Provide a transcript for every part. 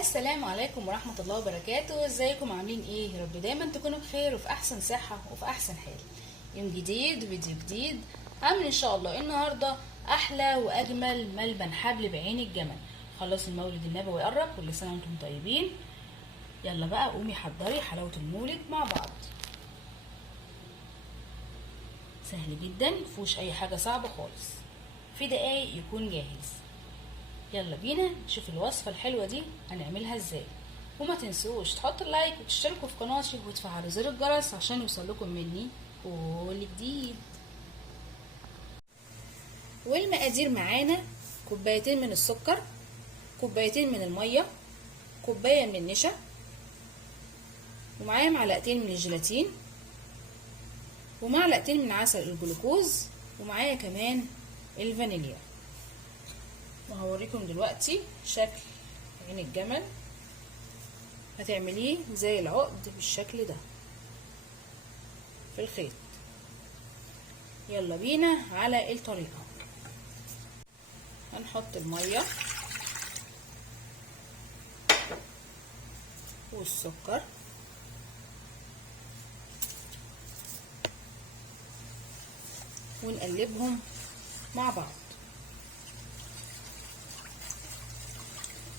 السلام عليكم ورحمة الله وبركاته. ازيكم عاملين ايه؟ يا رب دايما تكونوا بخير وفي احسن صحة وفي احسن حال. يوم جديد وفيديو جديد عامل ان شاء الله النهاردة احلى واجمل ملبن حبل بعين الجمل. خلاص المولد النبوي قرب، كل سنة وانتم طيبين. يلا بقى قومي حضري حلاوة المولد مع بعض. سهل جدا، مفيهوش اي حاجة صعبة خالص، في دقايق يكون جاهز. يلا بينا نشوف الوصفة الحلوة دي هنعملها ازاي. وما تنسوش تحطوا اللايك وتشتركوا في قناتي وتفعلوا زر الجرس عشان يوصلكم مني كل جديد. والمقادير معانا: كوبايتين من السكر، كوبايتين من المية، كوباية من النشا، ومعايا معلقتين من الجيلاتين، ومعلقتين من عسل الجلوكوز، ومعايا كمان الفانيليا. وهوريكم دلوقتي شكل عين الجمل. هتعمليه زي العقد بالشكل ده في الخيط. يلا بينا على الطريقة. هنحط المية والسكر ونقلبهم مع بعض،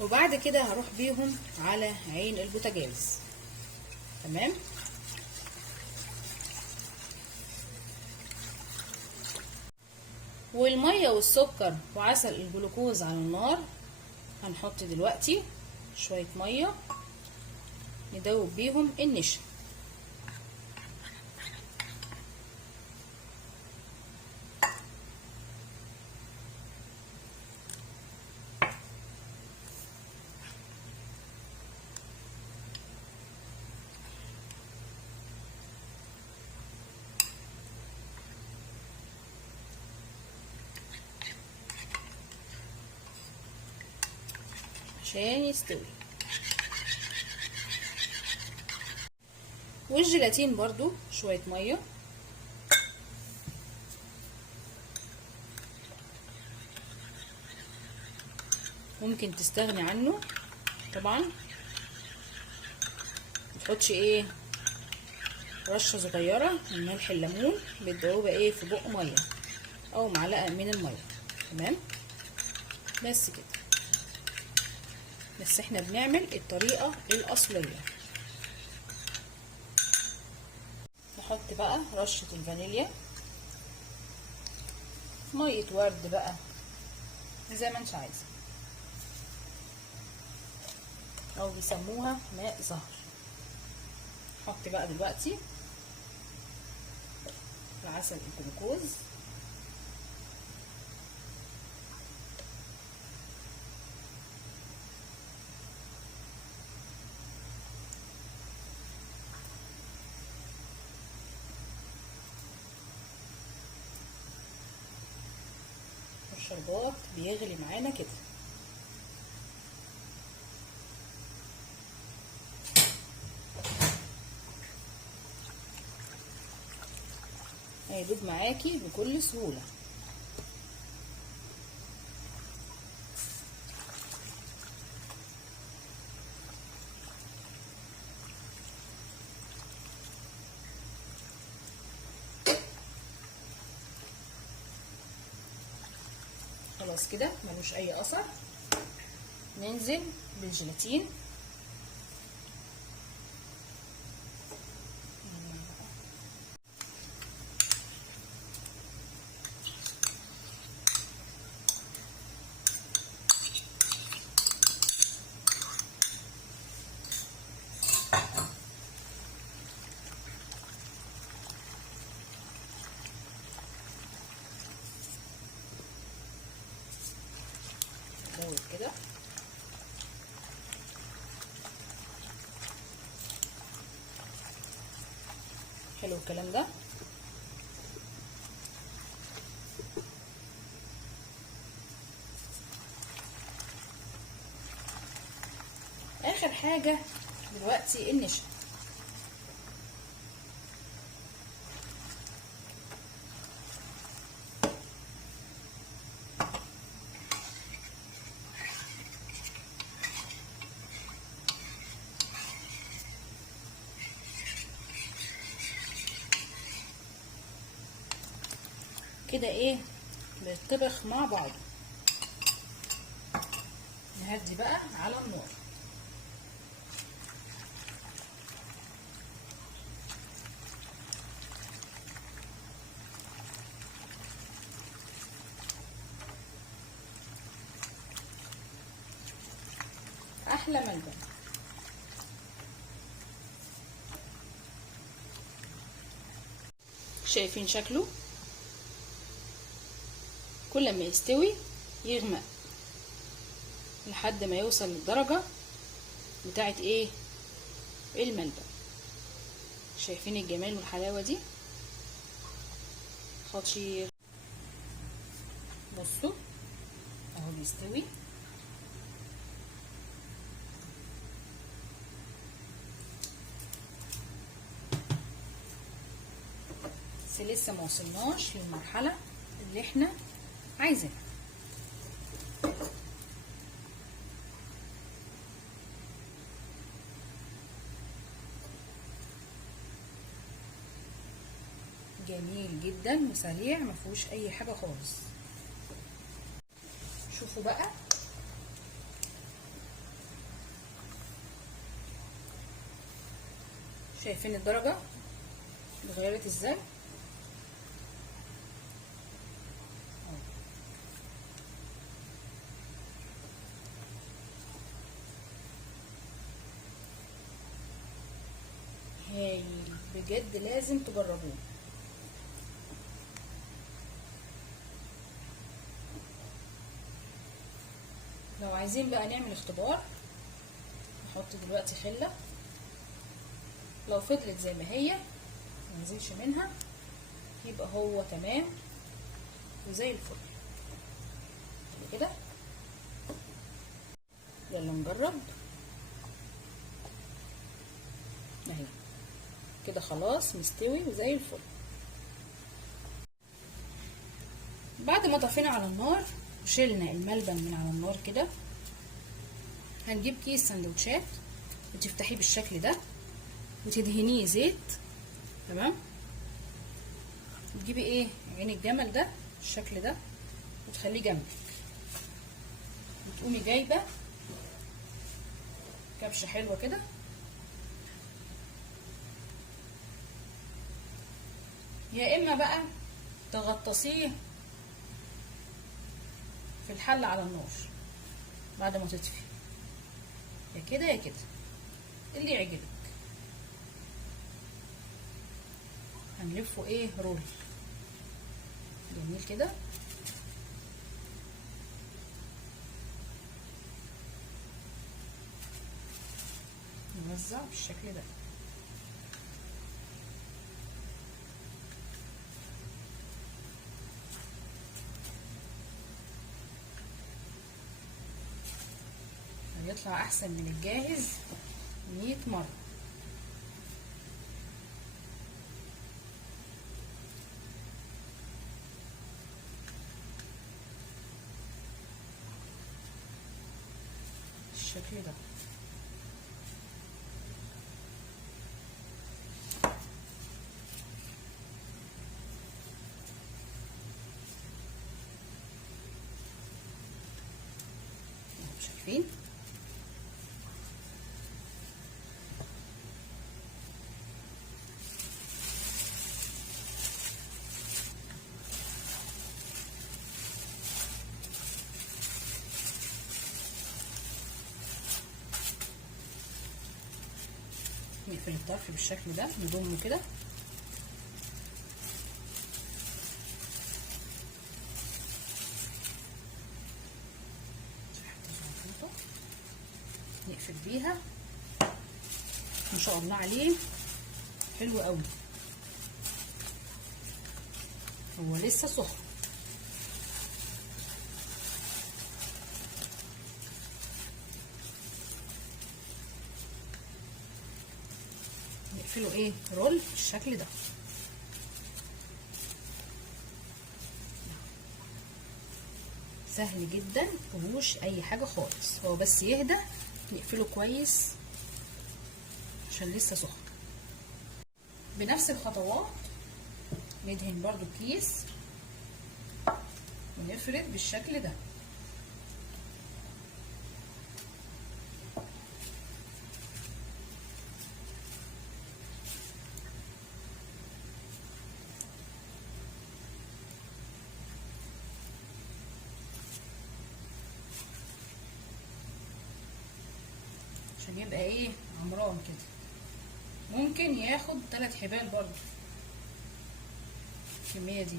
وبعد كده هروح بيهم على عين البوتاجاز. تمام. والميه والسكر وعسل الجلوكوز على النار. هنحط دلوقتي شويه ميه ندوب بيهم النشا. عشان يستوي. والجيلاتين برضو شوية مية. ممكن تستغني عنه طبعا، متحطش ايه رشة صغيرة من ملح الليمون بتدوبها ايه في بق مية او معلقة من المية. تمام. بس كده، بس احنا بنعمل الطريقة الأصلية. نحط بقى رشة الفانيليا، مية ورد بقى زي ما انت عايزة، او بيسموها ماء زهر. نحط بقى دلوقتي العسل الجلوكوز، الشربات بيغلي معانا كده. هيدوب معاكي بكل سهولة. خلاص كده ملوش اي اثر. ننزل بالجيلاتين. نزود كده. حلو الكلام ده. اخر حاجة دلوقتي النشا. كده ايه بيتطبخ مع بعضه. نهدي بقى على النار. احلى ملبن. شايفين شكله؟ كل ما يستوي يغمق لحد ما يوصل للدرجة بتاعت ايه الملبن. شايفين الجمال والحلاوة دي؟ خطير. بصوا اهو بيستوي. بس لسه ما وصلناش للمرحلة اللي احنا عايزينها. جميل جدا وسريع، ما فيهوش اي حاجه خالص. شوفوا بقى شايفين الدرجه اتغيرت ازاي؟ هايل بجد، لازم تجربوه. لو عايزين بقى نعمل اختبار، نحط دلوقتي خله، لو فضلت زي ما هي منزلش منها يبقى هو تمام وزي الفل كده. يلا نجرب. اهي كده خلاص مستوي وزي الفل. بعد ما طفينا على النار وشيلنا الملبن من على النار كده، هنجيب كيس سندوتشات وتفتحيه بالشكل ده وتدهنيه زيت. تمام. تجيبي ايه عين الجمل ده بالشكل ده وتخليه جنبك، وتقومي جايبه كبشه حلوه كده يا اما بقى تغطسيه في الحله على النار بعد ما تطفي، يا كده يا كده اللي يعجبك. هنلفه ايه رول جميل كده. نوزع بالشكل ده. هيطلع احسن من الجاهز 100 مرة. بالشكل ده. شايفين؟ نقفل الطرف بالشكل ده، نضمه كده. نقفل بيها. ما شاء الله عليه حلو قوي. هو لسه سخن. نقفله ايه رول بالشكل ده. سهل جدا مفيهوش اي حاجه خالص، هو بس يهدى نقفله كويس عشان لسه سخن. بنفس الخطوات ندهن برضو الكيس ونفرد بالشكل ده. عشان يبقى ايه عمران كده. ممكن ياخد 3 حبال برضو الكمية دي.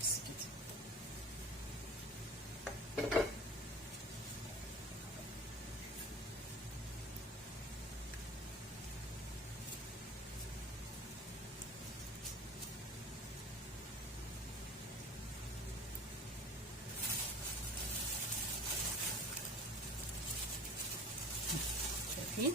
بس كده. شايفين؟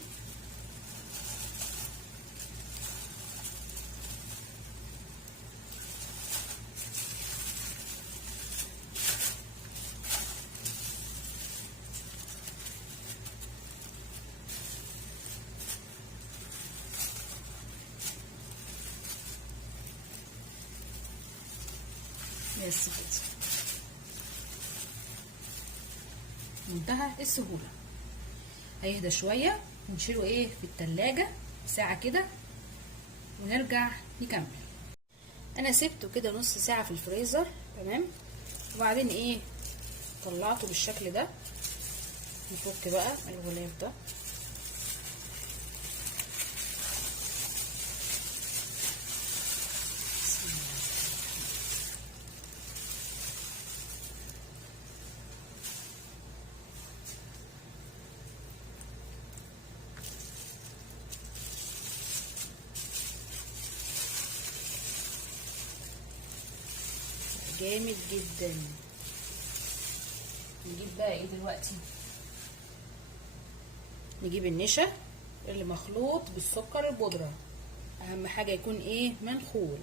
بس كده. منتهى السهولة. هيهدى شوية ونشيله ايه في التلاجة ساعة كده ونرجع نكمل. انا سبته كده نص ساعة في الفريزر، تمام. وبعدين ايه طلعته بالشكل ده. نفك بقى الغلاف ده. جامد جدا. نجيب بقى ايه دلوقتي؟ نجيب النشا اللي مخلوط بالسكر البودرة. اهم حاجة يكون ايه منخول.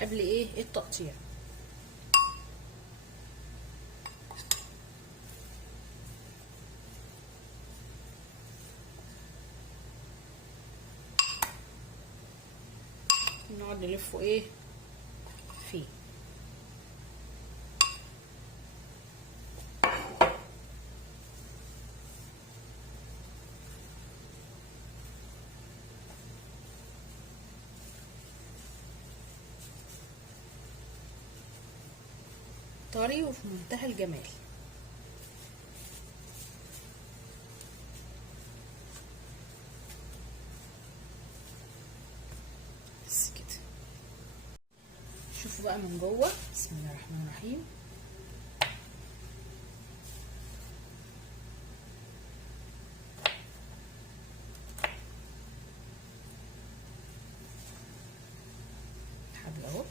قبل ايه التقطيع. نقعد نلفه ايه فيه. طري وفي منتهى الجمال. بس كده. شوفوا بقى من جوه. بسم الله الرحمن الرحيم. حبل اهو.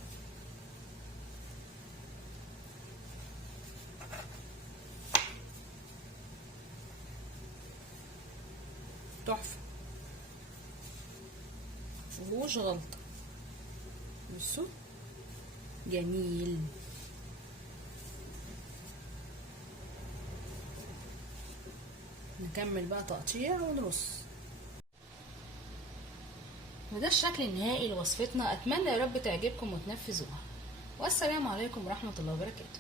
تحفه مفيهوش غلطه. بصوا جميل. نكمل بقى تقطيع ونرص. وده الشكل النهائي لوصفتنا. اتمنى يا رب تعجبكم وتنفذوها. والسلام عليكم ورحمه الله وبركاته.